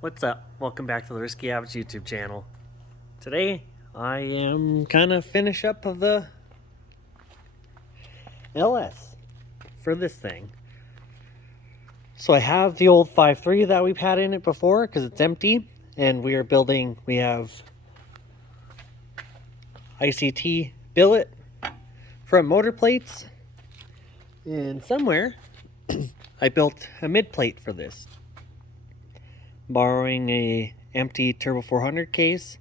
What's up? Welcome back to the Risky Average YouTube channel. Today, I am kind of finish up of the LS for this thing. So I have the old 5.3 that we've had in it before because it's empty, and we have ICT billet front motor plates, and somewhere I built a mid plate for this, borrowing a empty Turbo 400 case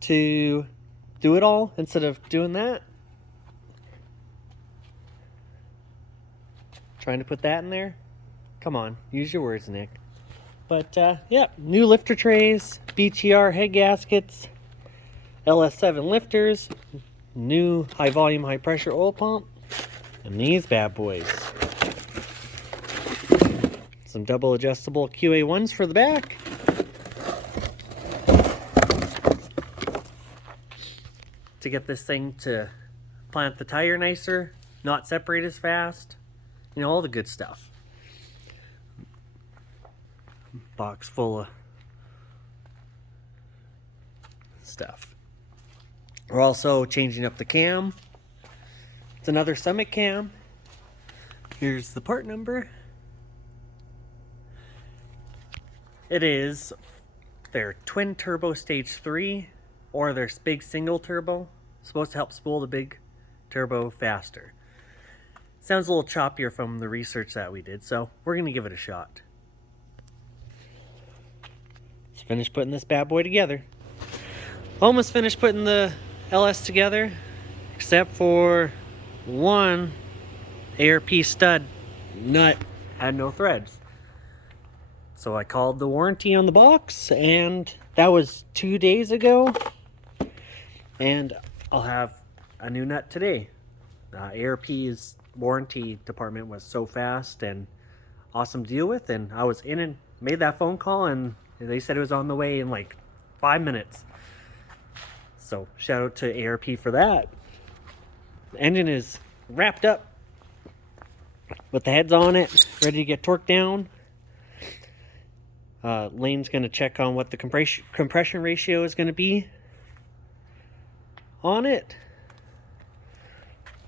to do it all instead of doing that. Trying to put that in there. Come on, use your words, Nick. But yeah, new lifter trays, BTR head gaskets, LS7 lifters, new high volume, high pressure oil pump, and these bad boys. Some double adjustable QA1s for the back. To get this thing to plant the tire nicer, not separate as fast, you know, all the good stuff. Box full of stuff. We're also changing up the cam. It's another Summit cam. Here's the part number. It is their twin turbo stage 3 or their big single turbo. Supposed to help spool the big turbo faster. Sounds a little choppier from the research that we did, so we're gonna give it a shot. Let's finish putting this bad boy together. Almost finished putting the LS together, except for one ARP stud nut had no threads. So I called the warranty on the box, and that was 2 days ago. And I'll have a new nut today. ARP's warranty department was so fast and awesome to deal with, and I was in and made that phone call, and they said it was on the way in like 5 minutes. So shout out to ARP for that. The engine is wrapped up with the heads on it, ready to get torqued down. Lane's going to check on what the compression ratio is going to be on it.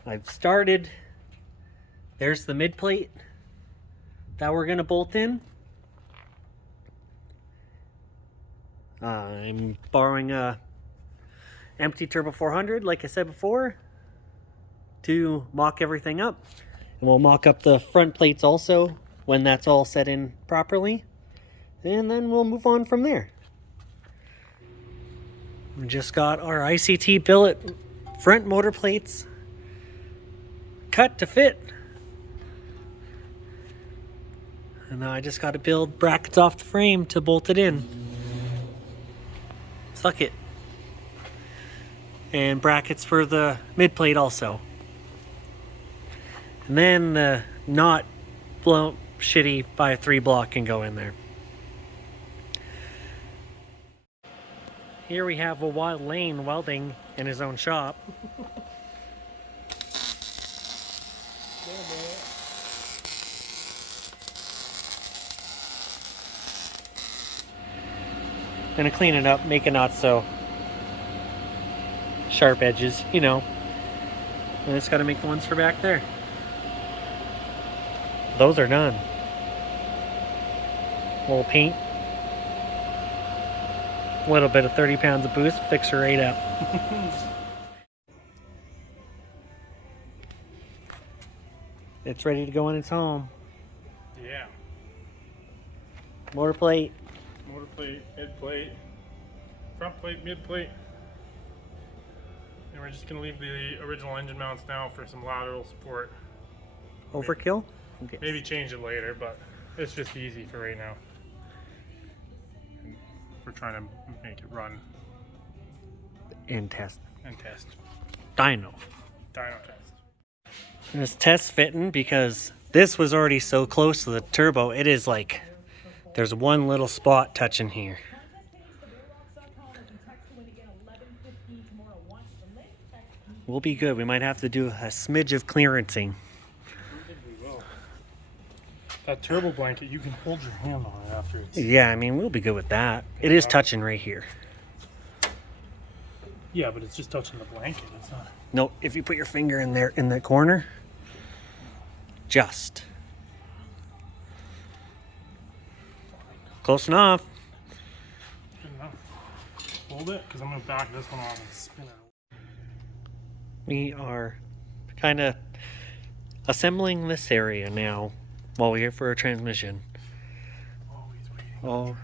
I've started. There's the mid plate that we're going to bolt in. I'm borrowing a empty Turbo 400, like I said before, to mock everything up. And we'll mock up the front plates also when that's all set in properly. And then we'll move on from there. We just got our ICT billet front motor plates cut to fit. And now I just got to build brackets off the frame to bolt it in. Suck it. And brackets for the mid plate also. And then the not blown shitty 5.3 block can go in there. Here we have a Wild Lane welding in his own shop. Gonna clean it up, make it not so sharp edges, you know. And it's gotta make the ones for back there. Those are done. A little paint. A little bit of 30 pounds of boost, fix her right up. It's ready to go in its home. Yeah. Motor plate. Motor plate, mid plate, front plate, mid plate. And we're just going to leave the original engine mounts now for some lateral support. Overkill? Okay. Maybe change it later, but it's just easy for right now. We're trying to make it run And test. and test. Dyno test. And it's test fitting because this was already so close to the turbo. It is like there's one little spot touching here. We'll be good. We might have to do a smidge of clearancing. That turbo blanket, you can hold your hand on it after it's... Yeah, I mean, we'll be good with that. It is touching right here. Yeah, but it's just touching the blanket. It's not... No, if you put your finger in there in the corner, just. Close enough. Good enough. Hold it, because I'm going to back this one off and spin it. We are kind of assembling this area now while we wait for our transmission. Always waiting. Oh,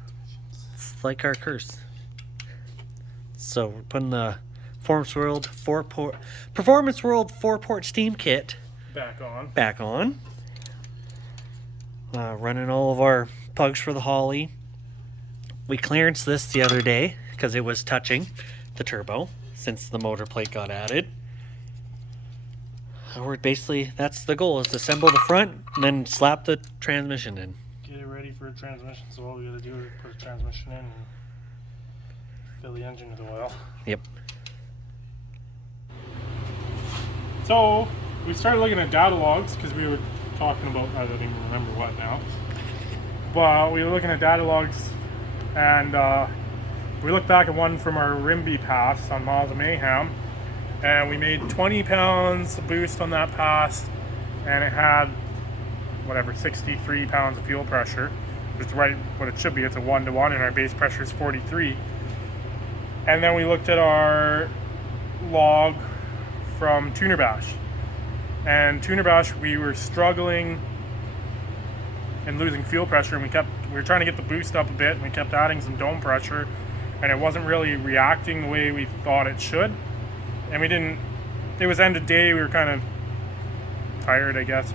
it's like our curse. So we're putting the Performance World 4-port steam kit back on. Running all of our plugs for the Holly. We clearanced this the other day because it was touching the turbo since the motor plate got added. We're basically, that's the goal, is to assemble the front and then slap the transmission in. Get it ready for a transmission, so all we gotta do is put a transmission in and fill the engine with oil. Yep. So we started looking at data logs because we were talking about, I don't even remember what now, but we were looking at data logs, and we looked back at one from our Rimby pass on Miles of Mayhem, and we made 20 pounds boost on that pass, and it had whatever 63 pounds of fuel pressure, which is right what it should be. It's a 1-to-1, and our base pressure is 43. And then we looked at our log from Tuner Bash, and Tuner Bash, we were struggling and losing fuel pressure, and we were trying to get the boost up a bit, and we kept adding some dome pressure, and it wasn't really reacting the way we thought it should. And we didn't, it was end of day, we were kind of tired, I guess,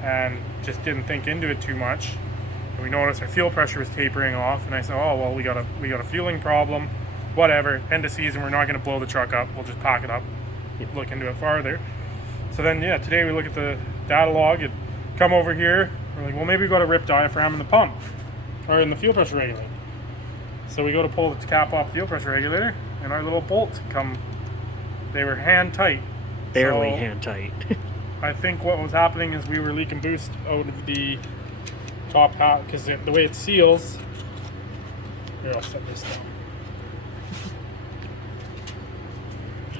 and just didn't think into it too much. And we noticed our fuel pressure was tapering off, and I said, oh well, we got a fueling problem, whatever, end of season, we're not going to blow the truck up, we'll just pack it up, look into it farther. So then, yeah, today we look at the data log, it come over here, we're like, well, maybe we got a rip diaphragm in the pump, or in the fuel pressure regulator. So we go to pull the cap off the fuel pressure regulator, and our little bolts come, they were hand tight. Barely hand tight. I think what was happening is we were leaking boost out of the top hat, because the way it seals, here, I'll set this down.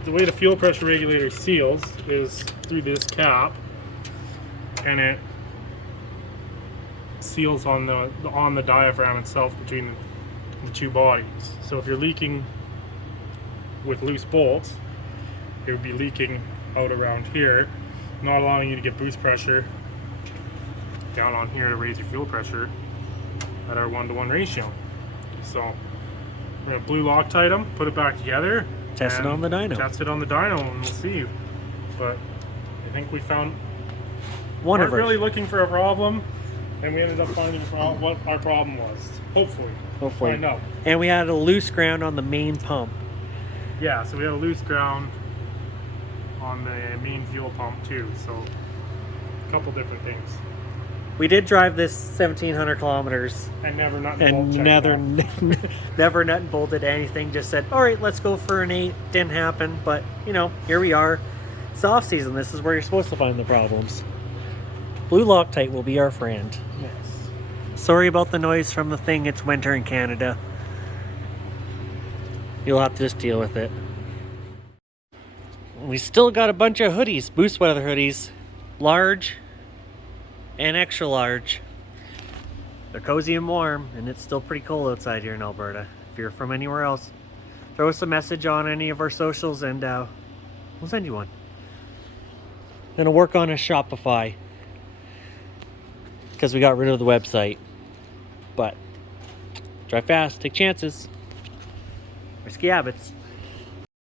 The way the fuel pressure regulator seals is through this cap, and it seals on the diaphragm itself between the two bodies. So if you're leaking with loose bolts, it would be leaking out around here, not allowing you to get boost pressure down on here to raise your fuel pressure at our 1-to-1 ratio. So we're gonna blue Loctite them, put it back together, Test it on the dyno. Test it on the dyno, and we'll see. But I think we found one of we're really looking for a problem, and we ended up finding what our problem was. Hopefully. Find out. And we had a loose ground on the main pump. Yeah, so we had a loose ground on the main fuel pump too. So a couple different things. We did drive this 1,700 kilometers. And never nut and never nut and bolted anything. Just said, all right, let's go for an 8. Didn't happen, but you know, here we are. It's off season. This is where you're supposed to find the problems. Blue Loctite will be our friend. Yes. Sorry about the noise from the thing. It's winter in Canada. You'll have to just deal with it. We still got a bunch of hoodies, Boost Weather hoodies, large and extra large. They're cozy and warm, and it's still pretty cold outside here in Alberta. If you're from anywhere else, throw us a message on any of our socials, and we'll send you one. Gonna work on a Shopify because we got rid of the website. But drive fast, take chances. Risky habits.